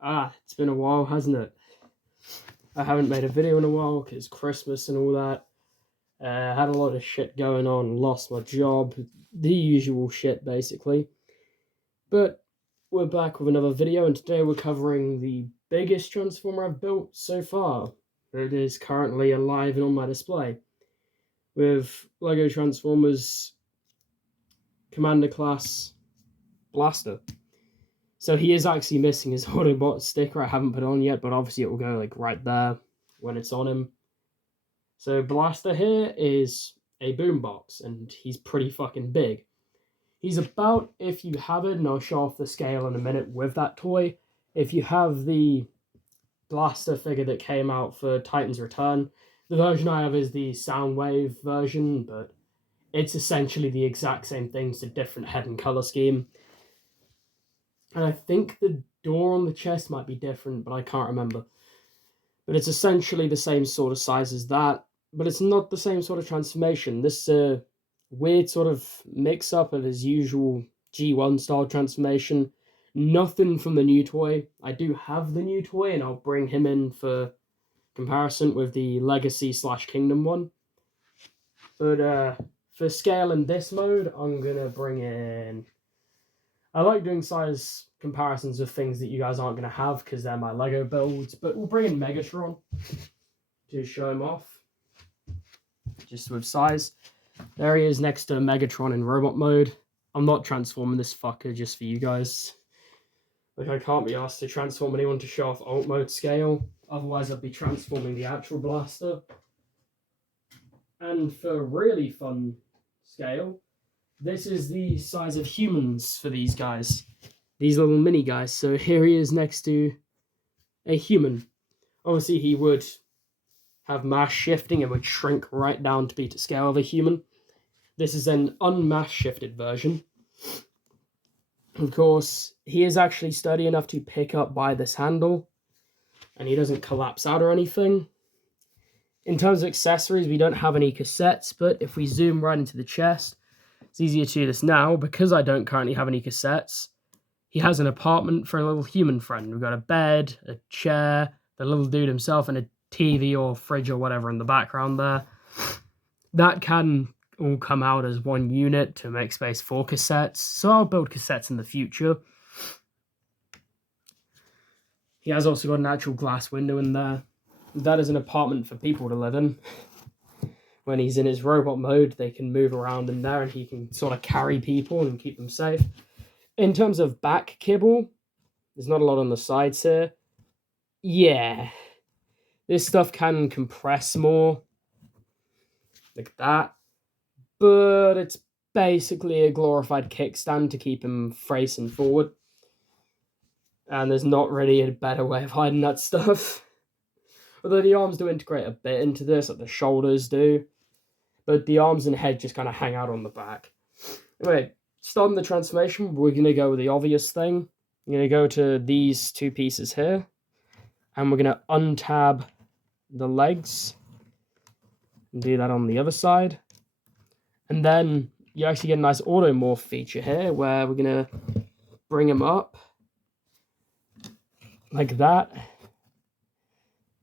It's been a while, hasn't it? I haven't made a video in a while because Christmas and all that. Had a lot of shit going on, lost my job, the usual shit basically. But we're back with another video, and today we're covering the biggest transformer I've built so far. It is currently alive and on my display. With LEGO Transformers Commander Class Blaster. So he is actually missing his Autobot sticker. I haven't put it on yet, but obviously it will go like right there when it's on him. So Blaster here is a boombox, and he's pretty fucking big. He's about, if you have it, and I'll show off the scale in a minute with that toy, if you have the Blaster figure that came out for Titan's Return, the version I have is the Soundwave version, but it's essentially the exact same thing, it's a different head and color scheme. And I think the door on the chest might be different, but I can't remember. But it's essentially the same sort of size as that, but it's not the same sort of transformation. This weird sort of mix-up of his usual G1 style transformation. Nothing from the new toy. I do have the new toy, and I'll bring him in for comparison with the Legacy / Kingdom one. But for scale in this mode, I'm going to bring in... I like doing size comparisons of things that you guys aren't going to have because they're my LEGO builds, but we'll bring in Megatron to show him off, just with size. There he is next to Megatron in robot mode. I'm not transforming this fucker just for you guys. Like, I can't be asked to transform anyone to show off alt mode scale, otherwise I'd be transforming the actual blaster. And for really fun scale, this is the size of humans for these guys. These little mini guys. So here he is next to a human. Obviously he would have mass shifting and would shrink right down to be to scale of a human. This is an unmass shifted version. Of course, he is actually sturdy enough to pick up by this handle, and he doesn't collapse out or anything. In terms of accessories, we don't have any cassettes, but if we zoom right into the chest, it's easier to do this now because I don't currently have any cassettes. He has an apartment for a little human friend. We've got a bed, a chair, the little dude himself, and a TV or fridge or whatever in the background there. That can all come out as one unit to make space for cassettes, so I'll build cassettes in the future. He has also got an actual glass window in there. That is an apartment for people to live in. When he's in his robot mode, they can move around in there and he can sort of carry people and keep them safe. In terms of back kibble, there's not a lot on the sides here. Yeah, this stuff can compress more, like that, but it's basically a glorified kickstand to keep him facing forward. And there's not really a better way of hiding that stuff. Although the arms do integrate a bit into this, like the shoulders do. But the arms and head just kind of hang out on the back. Anyway, starting the transformation, we're going to go with the obvious thing. We're going to go to these two pieces here. And we're going to untab the legs. And do that on the other side. And then you actually get a nice automorph feature here where we're going to bring him up. Like that.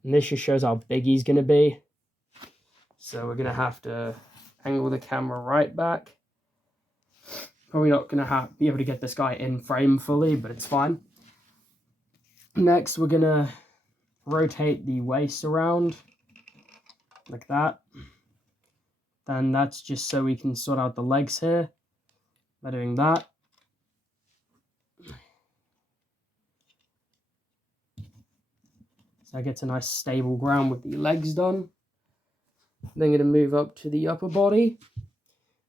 And this just shows how big he's going to be. So we're going to have to angle the camera right back. Probably not going to be able to get this guy in frame fully, but it's fine. Next, we're going to rotate the waist around. Like that. Then that's just so we can sort out the legs here. By doing that. So that gets a nice stable ground with the legs done. Then going to move up to the upper body.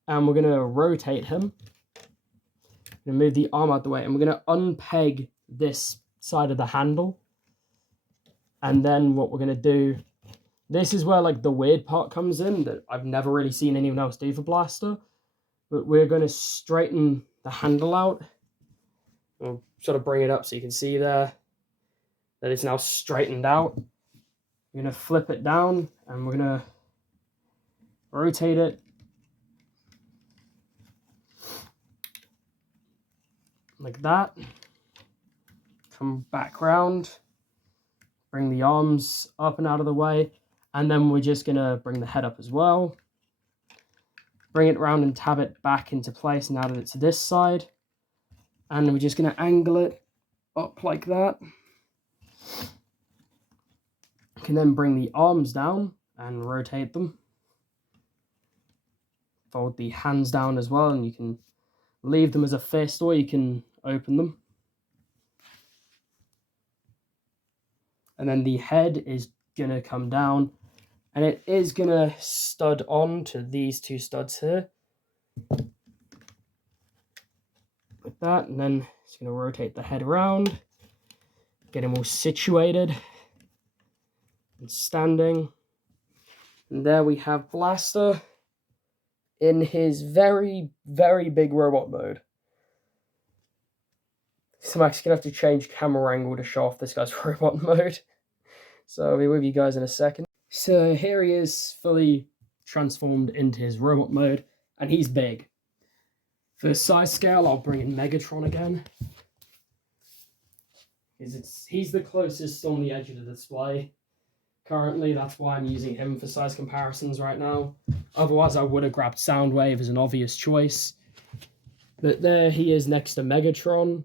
And we're going to rotate him. Going to move the arm out the way. And we're going to unpeg this side of the handle. And then what we're going to do... This is where like the weird part comes in that I've never really seen anyone else do for Blaster. But we're going to straighten the handle out. I'll sort of bring it up so you can see there that it's now straightened out. We're going to flip it down and we're going to rotate it like that. come back round, bring the arms up and out of the way, and then we're just going to bring the head up as well. Bring it round and tab it back into place now that it's this side. And we're just going to angle it up like that. You can then bring the arms down and rotate them. Fold the hands down as well, and you can leave them as a fist or you can open them. And then the head is going to come down, and it is going to stud on to these two studs here. Like that, and then it's going to rotate the head around, get him all situated and standing. And there we have Blaster in his very, very big robot mode. So I'm actually going to have to change camera angle to show off this guy's robot mode. So I'll be with you guys in a second. So here he is, fully transformed into his robot mode, and he's big. For size scale, I'll bring in Megatron again. He's the closest on the edge of the display. Currently, that's why I'm using him for size comparisons right now. Otherwise, I would have grabbed Soundwave as an obvious choice. But there he is next to Megatron.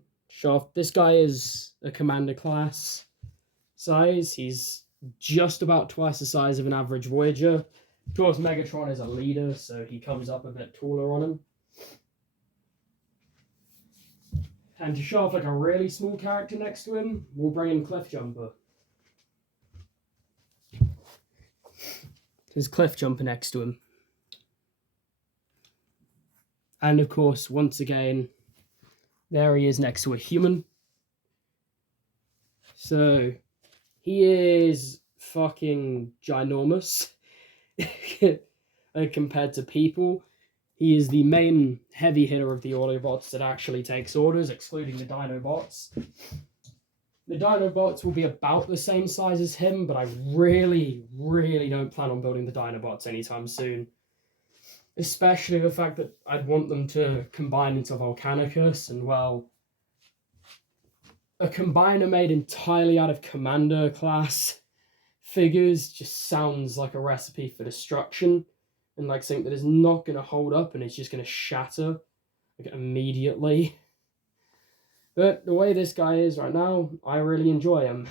This guy is a Commander class size. He's just about twice the size of an average Voyager. Of course, Megatron is a leader, so he comes up a bit taller on him. And to show off like a really small character next to him, we'll bring in Cliffjumper. There's Cliffjumper next to him. And of course, once again, there he is next to a human. So, he is fucking ginormous compared to people. He is the main heavy hitter of the Autobots that actually takes orders, excluding the Dinobots. The Dinobots will be about the same size as him, but I really, really don't plan on building the Dinobots anytime soon. Especially the fact that I'd want them to combine into Volcanicus, and well, a combiner made entirely out of Commander class figures just sounds like a recipe for destruction, and like something that is not going to hold up and it's just going to shatter like immediately. But the way this guy is right now, I really enjoy him.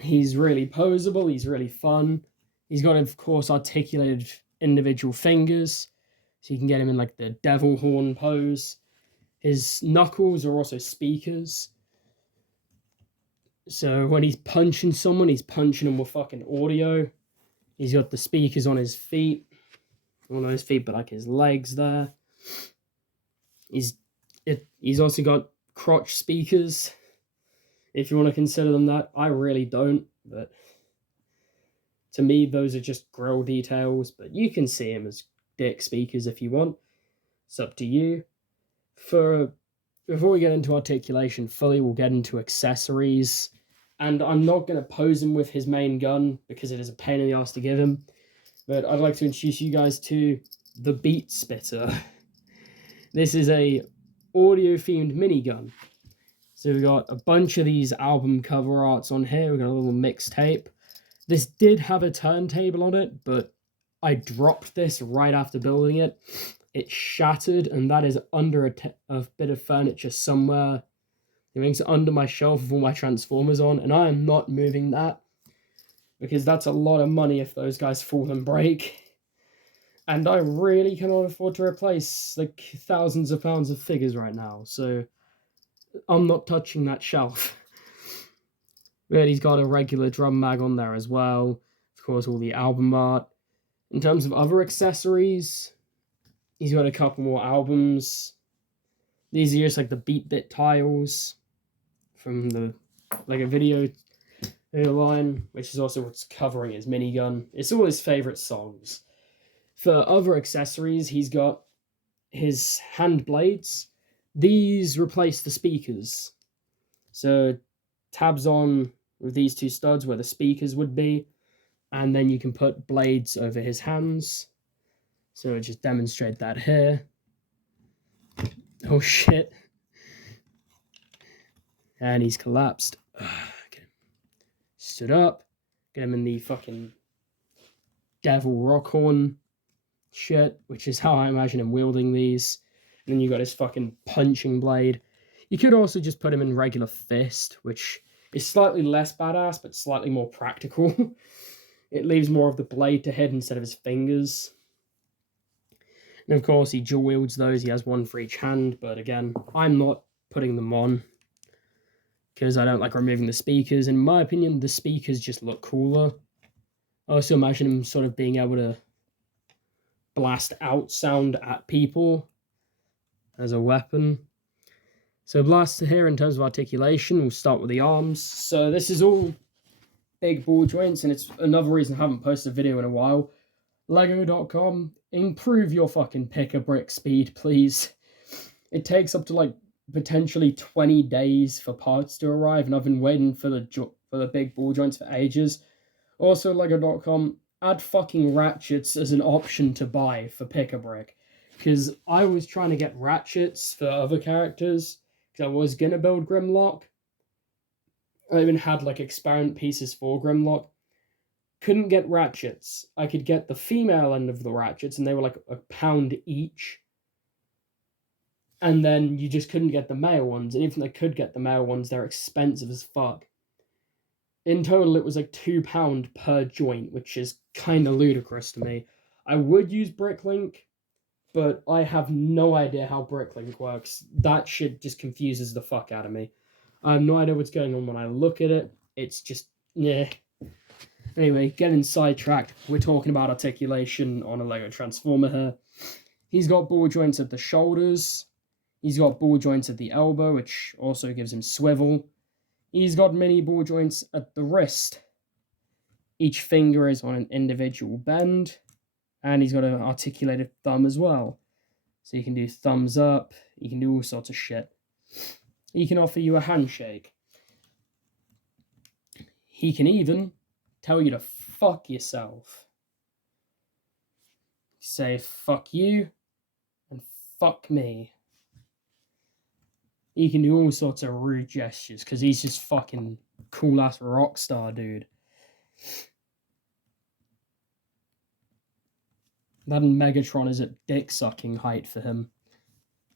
He's really poseable, he's really fun. He's got, of course, articulated individual fingers, so you can get him in like the devil horn pose. His knuckles are also speakers. So when he's punching someone, he's punching them with fucking audio. He's got the speakers on his feet. Well, not his feet, but like his legs there. He's also got crotch speakers, if you want to consider them that. I really don't, but to me, those are just grill details, but you can see him as dick speakers if you want. It's up to you. Before we get into articulation fully, we'll get into accessories. And I'm not going to pose him with his main gun because it is a pain in the ass to give him. But I'd like to introduce you guys to the Beat Spitter. This is a audio-themed minigun. So we've got a bunch of these album cover arts on here. We've got a little mixtape. This did have a turntable on it, but I dropped this right after building it. It shattered, and that is under a bit of furniture somewhere. It's under my shelf with all my Transformers on, and I am not moving that, because that's a lot of money if those guys fall and break. And I really cannot afford to replace like thousands of pounds of figures right now, so I'm not touching that shelf. But he's got a regular drum mag on there as well. Of course, all the album art. In terms of other accessories, he's got a couple more albums. These are just like the Beat Bit tiles from the a video line, which is also what's covering his minigun. It's all his favorite songs. For other accessories, he's got his hand blades. These replace the speakers. So tabs on with these two studs where the speakers would be, and then you can put blades over his hands. So just demonstrate that here. Oh shit. And he's collapsed. Stood up. Get him in the fucking devil rock horn shit, which is how I imagine him wielding these. And then you got his fucking punching blade. You could also just put him in regular fist, which is slightly less badass, but slightly more practical. It leaves more of the blade to hit instead of his fingers. And of course, he dual wields those. He has one for each hand, but again, I'm not putting them on because I don't like removing the speakers. In my opinion, the speakers just look cooler. I also imagine him sort of being able to blast out sound at people as a weapon. So blast here in terms of articulation, we'll start with the arms. So this is all big ball joints, and it's another reason I haven't posted a video in a while. Lego.com, improve your fucking pick-a-brick speed, please. It takes up to like potentially 20 days for parts to arrive, and I've been waiting for the big ball joints for ages. Also, Lego.com, add fucking ratchets as an option to buy for pick-a-brick, because I was trying to get ratchets for other characters, because I was gonna build Grimlock. I even had like experiment pieces for Grimlock. Couldn't get ratchets. I could get the female end of the ratchets, and they were like £1 each. And then you just couldn't get the male ones, and even if they could get the male ones, they're expensive as fuck. In total, it was like £2 per joint, which is kind of ludicrous to me. I would use Bricklink, but I have no idea how Bricklink works. That shit just confuses the fuck out of me. I have no idea what's going on when I look at it. It's just, yeah. Anyway, getting sidetracked. We're talking about articulation on a Lego Transformer here. He's got ball joints at the shoulders. He's got ball joints at the elbow, which also gives him swivel. He's got mini ball joints at the wrist. Each finger is on an individual bend. And he's got an articulated thumb as well. So you can do thumbs up. You can do all sorts of shit. He can offer you a handshake. He can even tell you to fuck yourself. Say fuck you and fuck me. He can do all sorts of rude gestures because he's just fucking cool ass rock star dude. That and Megatron is at dick sucking height for him.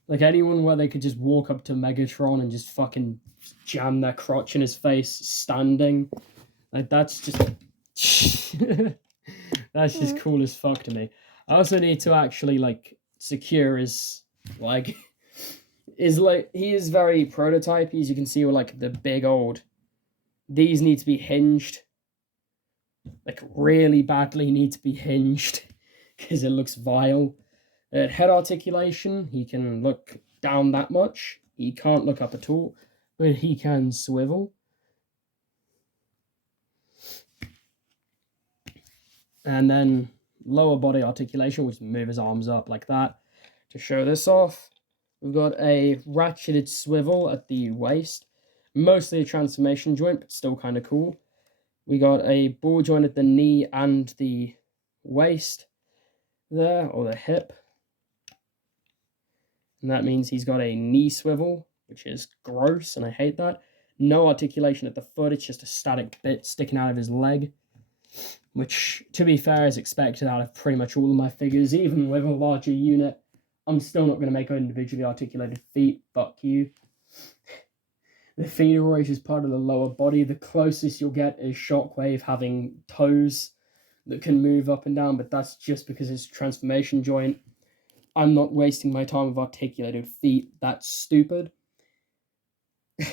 Like anyone where they could just walk up to Megatron and just fucking jam their crotch in his face standing. Like that's just that's just cool as fuck to me. I also need to actually like secure his leg. Is like he is very prototypey, as you can see with like the big old. These need to be hinged. Like really badly need to be hinged because it looks vile. At head articulation, he can look down that much. He can't look up at all, but he can swivel. And then lower body articulation, which move his arms up like that. To show this off, we've got a ratcheted swivel at the waist. Mostly a transformation joint, but still kind of cool. We got a ball joint at the knee and the waist there, or the hip. And that means he's got a knee swivel, which is gross, and I hate that. No articulation at the foot, it's just a static bit sticking out of his leg. Which, to be fair, is expected out of pretty much all of my figures. Even with a larger unit, I'm still not going to make individually articulated feet. Fuck you. The feet are always just part of the lower body. The closest you'll get is Shockwave having toes that can move up and down, but that's just because it's a transformation joint. I'm not wasting my time with articulated feet. That's stupid. Of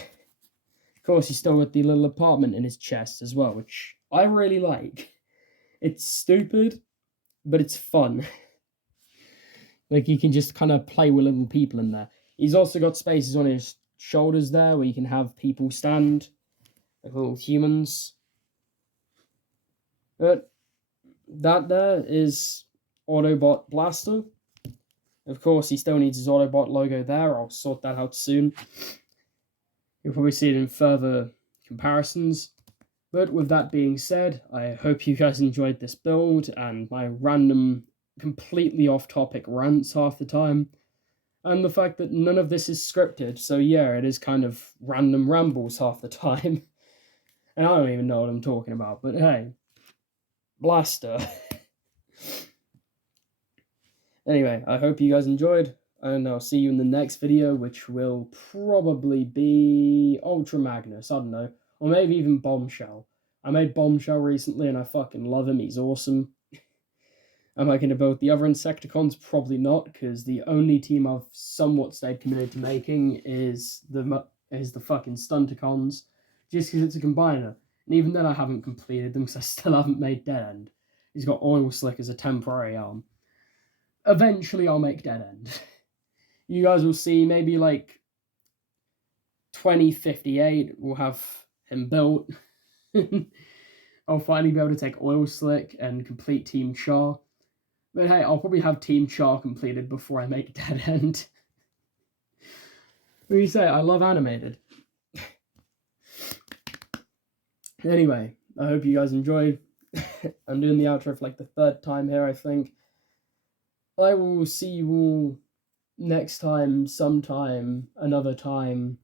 course, he's still got the little apartment in his chest as well, which I really like. It's stupid, but it's fun. Like, you can just kind of play with little people in there. He's also got spaces on his shoulders there where you can have people stand, like little humans. But that there is Autobot Blaster. Of course, he still needs his Autobot logo there. I'll sort that out soon. You'll probably see it in further comparisons. But with that being said, I hope you guys enjoyed this build and my random, completely off-topic rants half the time. And the fact that none of this is scripted, so yeah, it is kind of random rambles half the time. And I don't even know what I'm talking about, but hey, Blaster. Anyway, I hope you guys enjoyed, and I'll see you in the next video, which will probably be Ultra Magnus, I don't know, or maybe even Bombshell. I made Bombshell recently, and I fucking love him, he's awesome. Am I going to vote the other Insecticons? Probably not, because the only team I've somewhat stayed committed to making is the fucking Stunticons, just because it's a combiner. And even then I haven't completed them, because I still haven't made Dead End. He's got Oil Slick as a temporary arm. Eventually I'll make Dead End. You guys will see, maybe like 2058 we'll have him built. I'll finally be able to take Oil Slick and complete Team Char. But hey, I'll probably have Team Char completed before I make Dead End. What do you say? I love animated. Anyway, I hope you guys enjoyed. I'm doing the outro for like the third time here, I think. I will see you all next time, sometime, another time.